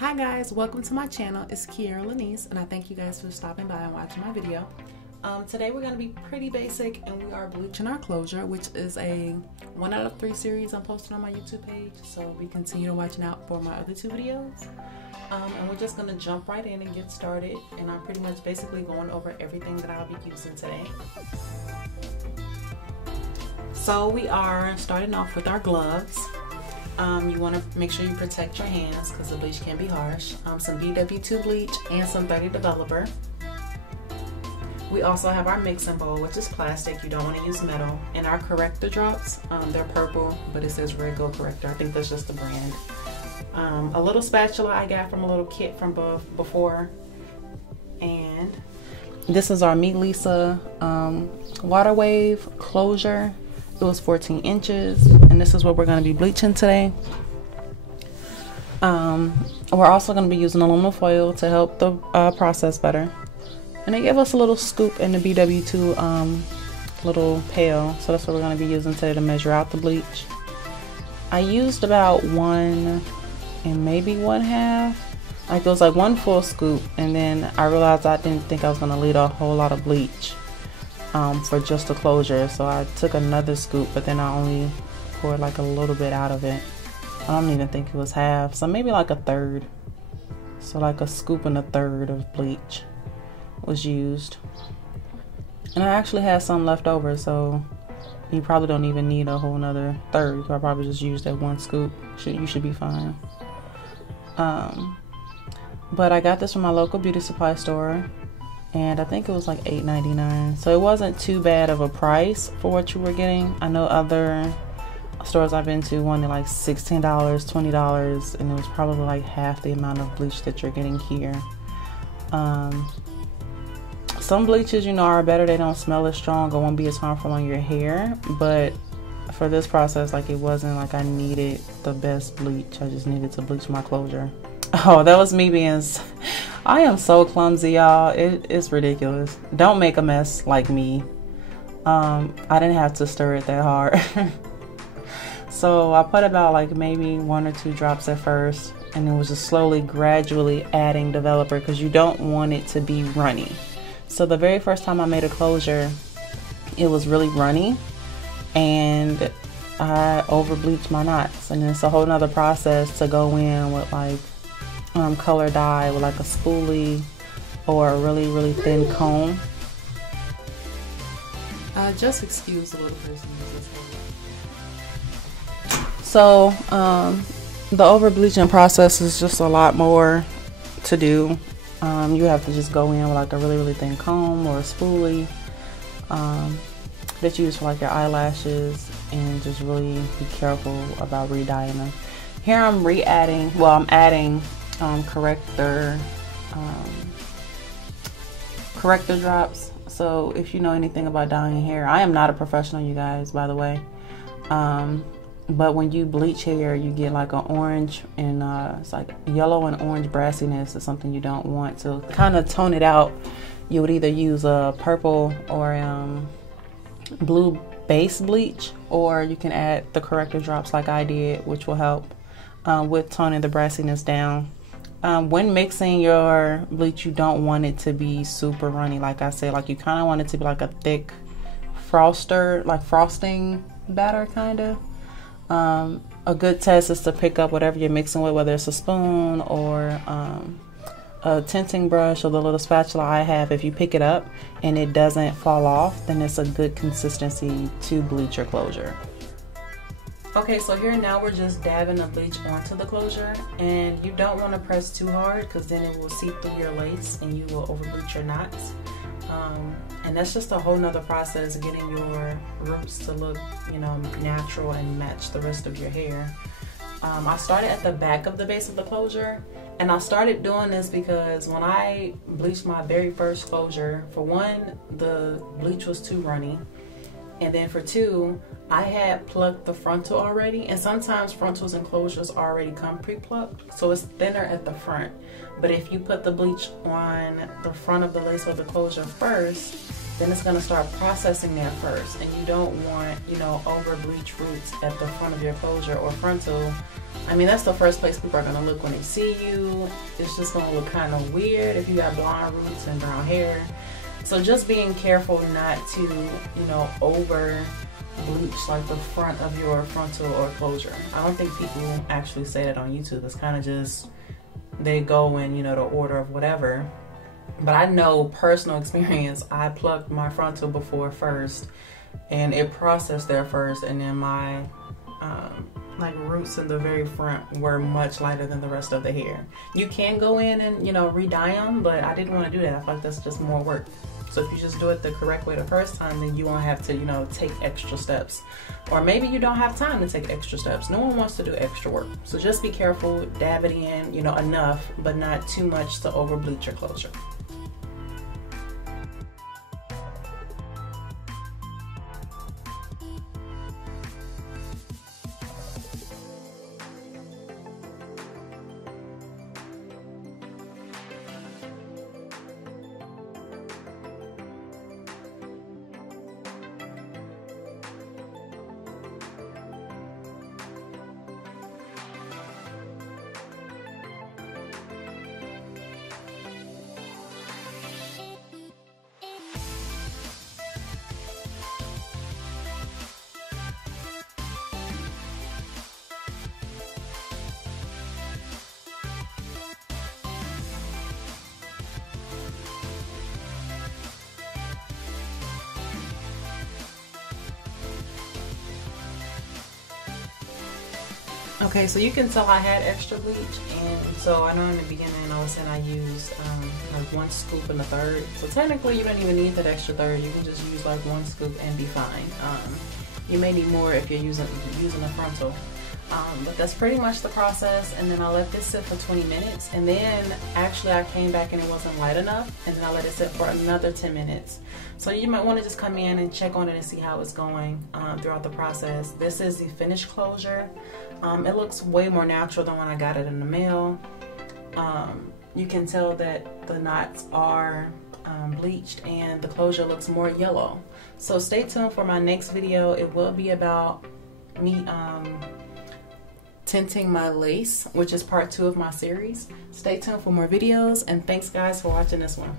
Hi guys, welcome to my channel. It's Kiera Lanice and I thank you guys for stopping by and watching my video. Today we're going to be pretty basic and we are bleaching our closure, which is a 1 out of 3 series I'm posting on my YouTube page, so be continue watching out for my other 2 videos. And we're just going to jump right in and get started, and I'm pretty much basically going over everything that I'll be using today. So we are starting off with our gloves. You want to make sure you protect your hands because the bleach can be harsh. Some BW2 bleach and some 30 developer. We also have our mixing bowl, which is plastic. You don't want to use metal. And our corrector drops, they're purple, but it says Red Gold Corrector. I think that's just the brand. A little spatula I got from a little kit from before. And this is our Meet Lisa water wave closure. It was 14 inches, and this is what we're going to be bleaching today. We're also going to be using aluminum foil to help the process better. And they gave us a little scoop in the BW2 little pail, so that's what we're going to be using today to measure out the bleach. I used about 1 and maybe 1/2. Like it was like 1 full scoop, and then I realized I didn't think I was going to need a whole lot of bleach for just the closure, so I took another scoop, but then I only poured like a little bit out of it. I don't even think it was half, so maybe like 1/3. So like a scoop and 1/3 of bleach was used, and I actually had some left over, so you probably don't even need a whole nother third. You could probably just use that 1 scoop. You should be fine. But I got this from my local beauty supply store, and I think it was like $8.99, so it wasn't too bad of a price for what you were getting. I know other stores I've been to wanted like $16, $20, and it was probably like half the amount of bleach that you're getting here. Some bleaches, you know, are better. They don't smell as strong or won't be as harmful on your hair, but for this process, like, it wasn't like I needed the best bleach. I just needed to bleach my closure. Oh, that was me being... I am so clumsy, y'all. It's ridiculous. Don't make a mess like me. I didn't have to stir it that hard. So I put about like maybe 1 or 2 drops at first, and it was just slowly, gradually adding developer because you don't want it to be runny. So the very first time I made a closure, it was really runny, and I over bleached my knots, and it's a whole nother process to go in with like color dye with like a spoolie or a really thin comb. Just excuse the little person. So the over bleaching process is just a lot more to do. You have to just go in with like a really thin comb or a spoolie that you use for like your eyelashes, and just really be careful about re-dyeing them. Here I'm re-adding, well, I'm adding corrector drops. So if you know anything about dyeing hair, I am not a professional, you guys, by the way, but when you bleach hair, you get like an orange and it's like yellow and orange brassiness. Is something you don't want. To kind of tone it out, you would either use a purple or blue base bleach, or you can add the corrector drops like I did, which will help with toning the brassiness down. When mixing your bleach, you don't want it to be super runny. Like I said, like you kind of want it to be like a thick froster, like frosting batter kind of. A good test is to pick up whatever you're mixing with, whether it's a spoon or a tinting brush or the little spatula I have. If you pick it up and it doesn't fall off, then it's a good consistency to bleach your closure. Okay, so here now we're just dabbing the bleach onto the closure, and you don't want to press too hard because then it will seep through your lace and you will over bleach your knots. And that's just a whole nother process, getting your roots to look, you know, natural and match the rest of your hair. I started at the back of the base of the closure, and I started doing this because when I bleached my very first closure, for one, the bleach was too runny, and then for 2, I had plucked the frontal already, and sometimes frontals and closures already come pre-plucked, so it's thinner at the front. But if you put the bleach on the front of the lace of the closure first, then it's going to start processing there first. And you don't want, you know, over bleach roots at the front of your closure or frontal. I mean, that's the first place people are going to look when they see you. It's just going to look kind of weird if you got blonde roots and brown hair. So just being careful not to, you know, over bleach like the front of your frontal or closure. I don't think people actually say that on YouTube. It's kind of just, they go in, you know, the order of whatever. But I know personal experience, I plucked my frontal before first, and it processed there first, and then my like roots in the very front were much lighter than the rest of the hair. You can go in and, you know, re-dye them, but I didn't want to do that. I feel like that's just more work. So if you just do it the correct way the first time, then you won't have to, you know, take extra steps. Or maybe you don't have time to take extra steps. No one wants to do extra work. So just be careful, dab it in, you know, enough, but not too much to over bleach your closure. Okay, so you can tell I had extra bleach, and so I know in the beginning I was saying I used like 1 scoop and a third. So technically you don't even need that extra third. You can just use like 1 scoop and be fine. You may need more if you're using a frontal. But that's pretty much the process, and then I let this sit for 20 minutes, and then actually I came back and it wasn't light enough, and then I let it sit for another 10 minutes. So you might want to just come in and check on it and see how it's going throughout the process. This is the finished closure. It looks way more natural than when I got it in the mail. You can tell that the knots are bleached and the closure looks more yellow. So stay tuned for my next video. It will be about me tinting my lace, which is part 2 of my series. Stay tuned for more videos, and thanks guys for watching this one.